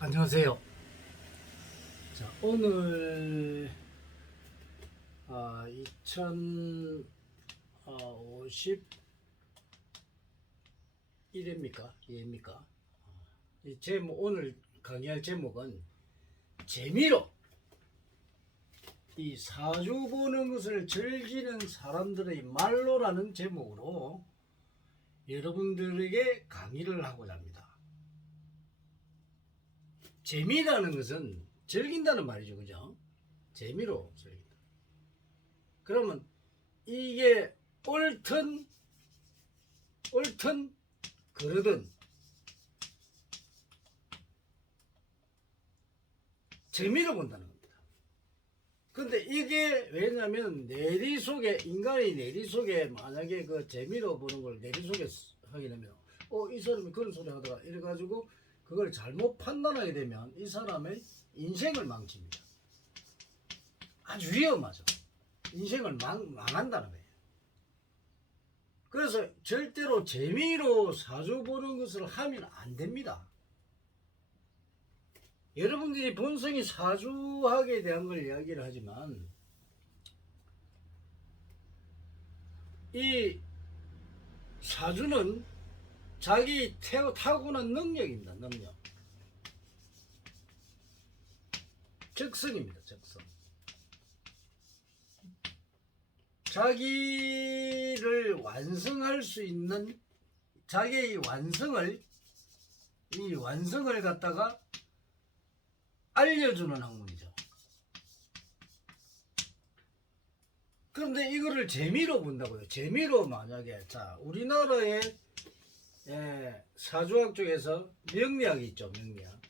안녕하세요. 자, 오늘 2051회입니까? 예입니까? 이 제목, 오늘 강의할 제목은 재미로 이 사주 보는 것을 즐기는 사람들의 말로라는 제목으로 여러분들에게 강의를 하고자 합니다. 재미라는 것은 즐긴다는 말이죠, 그죠? 재미로 즐긴다. 그러면 이게 옳든 그러든 재미로 본다는 겁니다. 근데 이게 왜냐면 내리 속에, 인간의 내리 속에 만약에 그 재미로 보는 걸 내리 속에 하게 되면 이 사람이 그런 소리 하다가 이래가지고 그걸 잘못 판단하게 되면 이 사람의 인생을 망칩니다. 아주 위험하죠. 인생을 망한다는 거예요. 그래서 절대로 재미로 사주 보는 것을 하면 안 됩니다. 여러분들이 본성이 사주학에 대한 걸 이야기를 하지만 이 사주는 자기 타고난 능력입니다. 능력. 적성입니다. 적성. 자기를 완성할 수 있는 자기의 완성을 갖다가 알려주는 학문이죠. 그런데 이거를 재미로 본다고요. 재미로 만약에 우리나라의 사주학 쪽에서 명리학이 있죠. 명리학.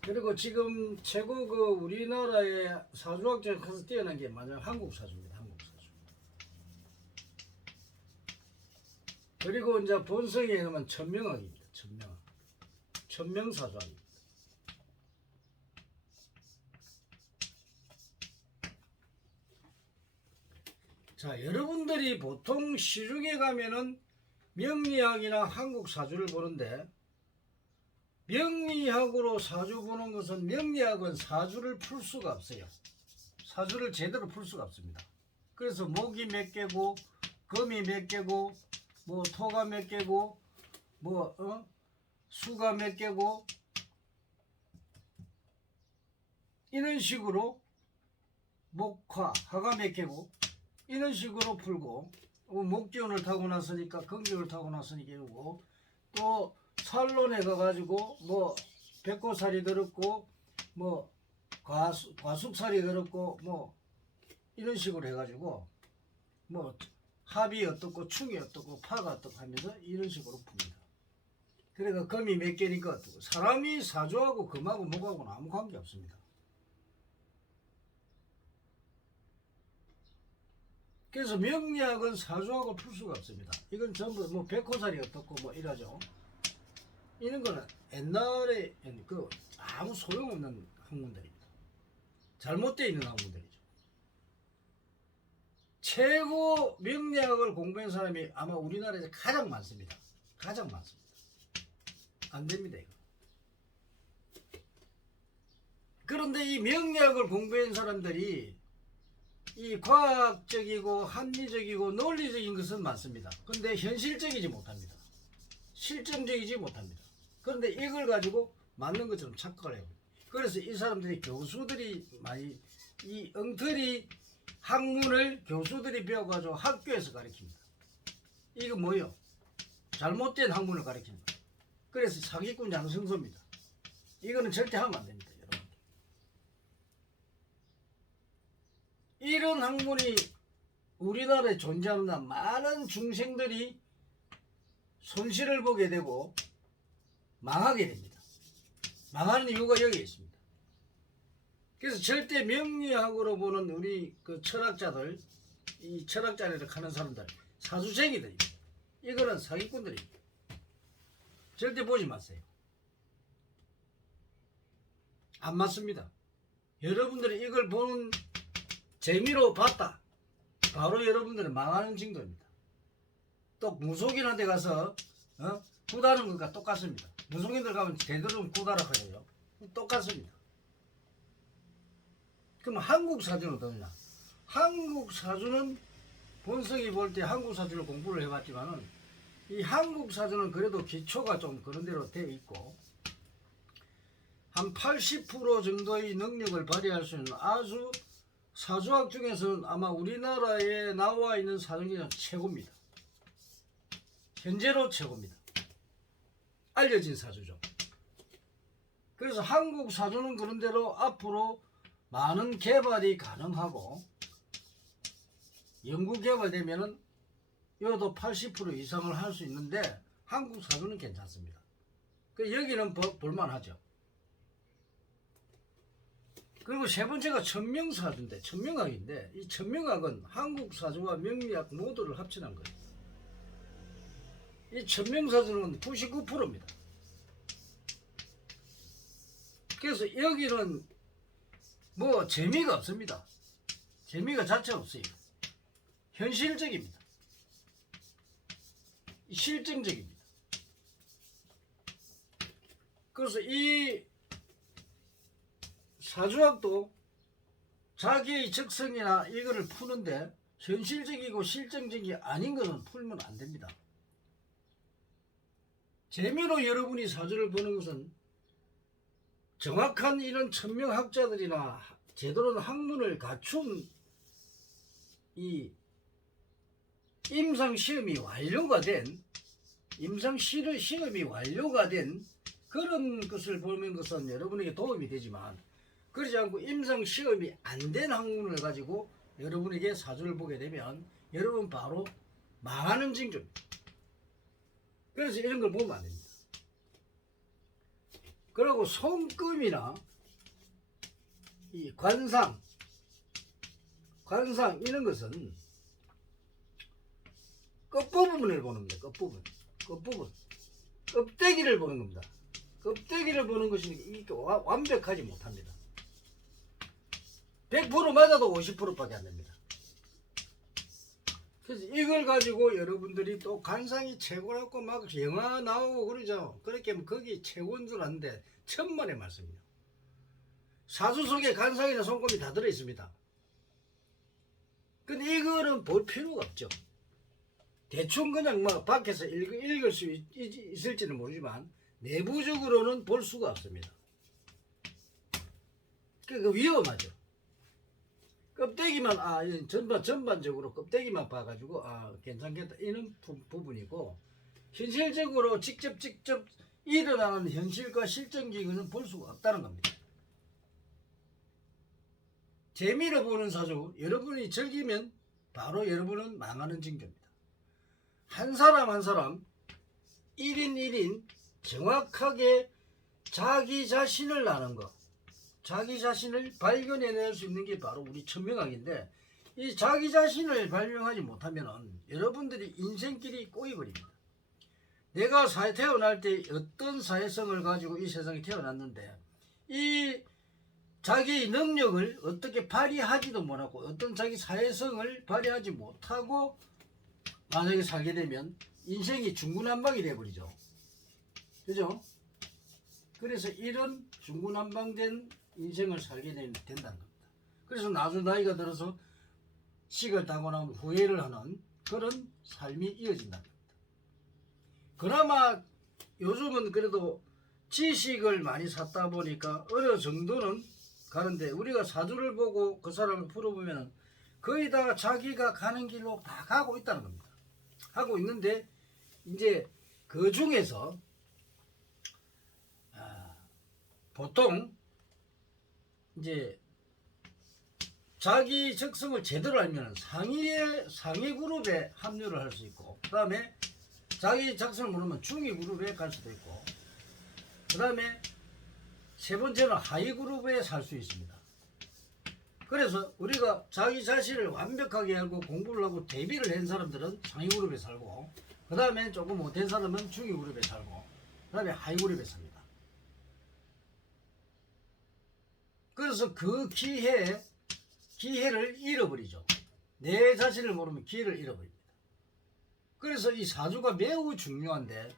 그리고 지금 최고 우리나라의 사주학 쪽에서 뛰어난 게 만약 한국 사주입니다. 한국 사주. 그리고 이제 본성에 의하면 천명학입니다. 천명학. 천명사주학입니다. 자, 여러분들이 보통 시중에 가면은 명리학이나 한국 사주를 보는데 명리학으로 사주 보는 것은 명리학은 사주를 풀 수가 없어요. 사주를 제대로 풀 수가 없습니다. 그래서 목이 몇 개고 금이 몇 개고 뭐 토가 몇 개고 수가 몇 개고 이런 식으로 화가 몇 개고 이런 식으로 풀고 목기운을 타고 났으니까 금기운을 타고 났으니까 이러고 또 살론에 가가지고 뭐 백호살이 들었고 뭐 과숙살이 들었고 뭐 이런 식으로 해가지고 뭐 합이 어떻고 충이 어떻고 파가 어떻고 하면서 이런 식으로 풉니다. 그러니까 금이 몇 개니까 어떻고 사람이 사주하고 금하고 목하고는 아무 관계 없습니다. 그래서 명리학은 사주하고 풀 수가 없습니다. 이건 전부 뭐 백호살이 어떻고 뭐 이러죠. 이런 거는 옛날에 아무 소용없는 학문들입니다. 잘못되어 있는 학문들이죠. 최고 명리학을 공부한 사람이 아마 우리나라에서 가장 많습니다. 가장 많습니다. 안 됩니다, 이거. 그런데 이 명리학을 공부한 사람들이 이 과학적이고 합리적이고 논리적인 것은 많습니다. 그런데 현실적이지 못합니다. 실정적이지 못합니다. 그런데 이걸 가지고 맞는 것처럼 착각을 해요. 그래서 이 사람들이 교수들이 많이 이 엉터리 학문을 교수들이 배워가지고 학교에서 가르칩니다. 이거 뭐요? 잘못된 학문을 가르칩니다. 그래서 사기꾼 양성소입니다. 이거는 절대 하면 안 됩니다, 여러분. 이런 학문이 우리나라에 존재하는 많은 중생들이 손실을 보게 되고 망하게 됩니다. 망하는 이유가 여기에 있습니다. 그래서 절대 명리학으로 보는 우리 철학자들, 이 철학자를 하는 사람들, 사주쟁이들입니다. 이거는 사기꾼들입니다. 절대 보지 마세요. 안 맞습니다. 여러분들이 이걸 보는 재미로 봤다. 바로 여러분들은 망하는 징조입니다. 또 무속인한테 가서 구다는 것과 똑같습니다. 무속인들 가면 되도록 구다라 그래요. 똑같습니다. 그럼 한국 사주는 어떠냐? 한국 사주는 본성이 볼 때 한국 사주를 공부를 해봤지만은 이 한국 사주는 그래도 기초가 좀 그런 대로 되어 있고 한 80% 정도의 능력을 발휘할 수 있는 아주 사주학 중에서는 아마 우리나라에 나와 있는 사주 중에 최고입니다. 현재로 최고입니다. 알려진 사주죠. 그래서 한국 사주는 그런 대로 앞으로 많은 개발이 가능하고 연구 개발되면은 여도 80% 이상을 할 수 있는데 한국 사주는 괜찮습니다. 그 여기는 볼만하죠. 그리고 세 번째가 천명사주인데 천명학인데 이 천명학은 한국 사주와 명리학 모두를 합쳐난 거예요. 이 천명사주는 99%입니다. 그래서 여기는 뭐 재미가 없습니다. 재미가 자체 없어요. 현실적입니다. 실증적입니다. 그래서 이 사주학도 자기의 적성이나 이거를 푸는데 현실적이고 실증적이 아닌 것은 풀면 안 됩니다. 재미로 여러분이 사주를 보는 것은 정확한 이런 천명학자들이나 제대로 학문을 갖춘 이 임상시험이 완료가 된 그런 것을 보는 것은 여러분에게 도움이 되지만 그러지 않고 임상시험이 안 된 학문을 가지고 여러분에게 사주를 보게 되면 여러분 바로 망하는 징조입니다. 그래서 이런 걸 보면 안 됩니다. 그리고 손금이나 이 관상 이런 것은 끝부분을 보는 겁니다. 끝부분 껍데기를 보는 겁니다. 껍데기를 보는 것이 이렇게 완벽하지 못합니다. 100% 맞아도 50%밖에 안 됩니다. 그래서 이걸 가지고 여러분들이 또 관상이 최고라고 막 영화 나오고 그러죠. 그렇게 하면 거기 최고인 줄 아는데 천만의 말씀이에요. 사주 속에 관상이나 손금이 다 들어있습니다. 근데 이거는 볼 필요가 없죠. 대충 그냥 막 밖에서 읽을 수 있을지는 모르지만 내부적으로는 볼 수가 없습니다. 그러니까 위험하죠. 껍데기만 전반적으로 껍데기만 봐가지고 괜찮겠다 이런 부분이고 현실적으로 직접 일어나는 현실과 실정적인 볼 수가 없다는 겁니다. 재미로 보는 사주 여러분이 즐기면 바로 여러분은 망하는 징조입니다. 한 사람 1인 1인 정확하게 자기 자신을 아는 것, 자기 자신을 발견해낼 수 있는 게 바로 우리 천명학인데 이 자기 자신을 발명하지 못하면 여러분들이 인생길이 꼬여버립니다. 내가 태어날 때 어떤 사회성을 가지고 이 세상에 태어났는데 이 자기 능력을 어떻게 발휘하지도 못하고 어떤 자기 사회성을 발휘하지 못하고 만약에 살게 되면 인생이 중구난방이 되어버리죠. 그죠? 그래서 이런 중구난방된 인생을 살게 된다는 겁니다. 그래서 나이가 들어서 식을 타고 나면 후회를 하는 그런 삶이 이어진다는 겁니다. 그나마 요즘은 그래도 지식을 많이 샀다 보니까 어느 정도는 가는데 우리가 사주를 보고 그 사람을 풀어보면 거의 다 자기가 가는 길로 다 가고 있다는 겁니다. 하고 있는데 이제 그 중에서 보통 이제 자기 적성을 제대로 알면 상위 그룹에 합류를 할 수 있고 그 다음에 자기 적성을 모르면 중위 그룹에 갈 수도 있고 그 다음에 세 번째는 하위 그룹에 살 수 있습니다. 그래서 우리가 자기 자신을 완벽하게 알고 공부를 하고 대비를 한 사람들은 상위 그룹에 살고 그 다음에 조금 못한 사람은 중위 그룹에 살고 그 다음에 하위 그룹에 삽니다. 그래서 그 기회를 잃어버리죠. 내 자신을 모르면 기회를 잃어버립니다. 그래서 이 사주가 매우 중요한데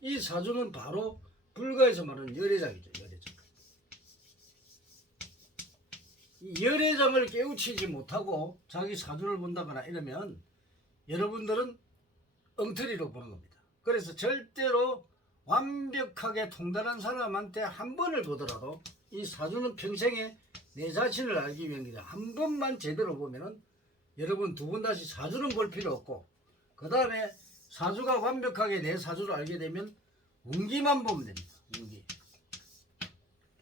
이 사주는 바로 불가에서 말하는 열애장이죠. 열애장. 이 열애장을 깨우치지 못하고 자기 사주를 본다거나 이러면 여러분들은 엉터리로 보는 겁니다. 그래서 절대로 완벽하게 통달한 사람한테 한 번을 보더라도 이 사주는 평생에 내 자신을 알기 위한 한 번만 제대로 보면은 여러분 두 번 다시 사주는 볼 필요 없고, 그 다음에 사주가 완벽하게 내 사주를 알게 되면 운기만 보면 됩니다. 운기.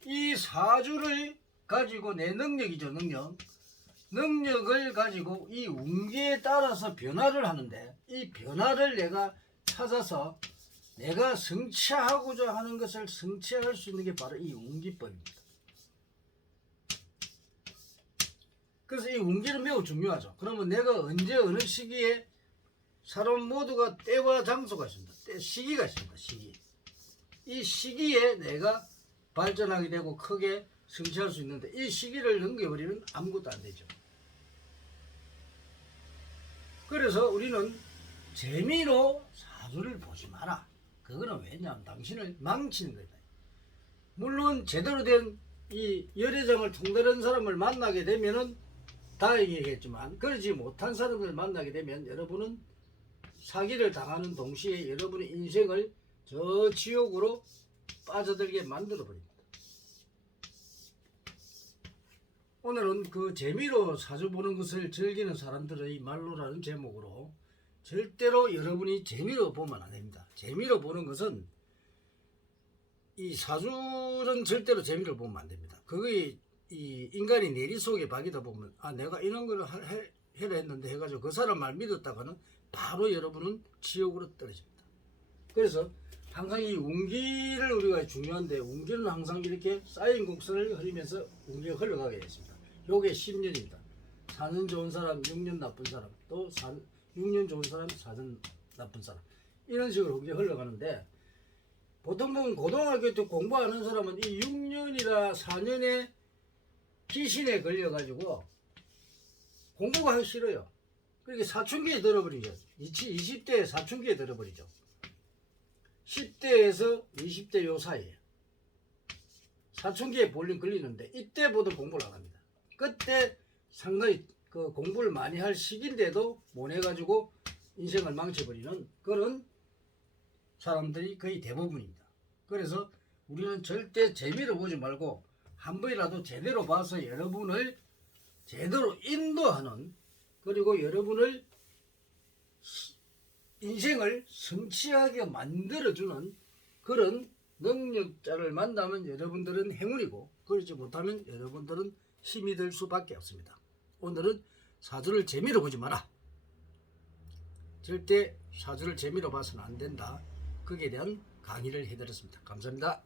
이 사주를 가지고 내 능력이죠. 능력을 가지고 이 운기에 따라서 변화를 하는데, 이 변화를 내가 찾아서 내가 성취하고자 하는 것을 성취할 수 있는 게 바로 이 운기법입니다. 그래서 이 운기는 매우 중요하죠. 그러면 내가 언제 어느 시기에, 사람 모두가 때와 장소가 있습니다. 때, 시기가 있습니다. 시기. 이 시기에 내가 발전하게 되고 크게 성취할 수 있는데, 이 시기를 넘겨버리면 아무것도 안 되죠. 그래서 우리는 재미로 사주를 보지 마라. 그거는 왜냐하면 당신을 망치는 거다. 물론 제대로 된 이 열애장을 통달한 사람을 만나게 되면은 다행이겠지만, 그러지 못한 사람을 만나게 되면 여러분은 사기를 당하는 동시에 여러분의 인생을 저 지옥으로 빠져들게 만들어 버립니다. 오늘은 그 재미로 사주 보는 것을 즐기는 사람들의 말로라는 제목으로, 절대로 여러분이 재미로 보면 안 됩니다. 재미로 보는 것은, 이 사주는 절대로 재미로 보면 안 됩니다. 그게 이 인간이 내리 속에 박이다 보면, 아 내가 이런 걸 해라 했는데 해가지고 그 사람 말 믿었다가는 바로 여러분은 지옥으로 떨어집니다. 그래서 항상 이 운기를 우리가 중요한데, 운기는 항상 이렇게 쌓인 곡선을 흐리면서 운기가 흘러가게 됐습니다. 요게 10년입니다. 4년 좋은 사람, 6년 나쁜 사람, 또 6년 좋은 사람, 4년 나쁜 사람, 이런 식으로 운기가 흘러가는데, 보통 보면 고등학교 때 공부하는 사람은 이 6년이나 4년의 귀신에 걸려가지고 공부가 하기 싫어요. 그러니까 사춘기에 들어버리죠. 20대에 사춘기에 들어버리죠. 10대에서 20대 요 사이에 사춘기에 볼링 걸리는데, 이때부터 공부를 안 합니다. 그때 상당히 그 공부를 많이 할 시기인데도 못 해가지고 인생을 망쳐버리는 그런 사람들이 거의 대부분입니다. 그래서 우리는 절대 재미로 보지 말고 한 번이라도 제대로 봐서 여러분을 제대로 인도하는, 그리고 여러분을 인생을 성취하게 만들어주는 그런 능력자를 만나면 여러분들은 행운이고, 그렇지 못하면 여러분들은 힘이 들 수밖에 없습니다. 오늘은 사주를 재미로 보지 마라. 절대 사주를 재미로 봐서는 안 된다. 거기에 대한 강의를 해드렸습니다. 감사합니다.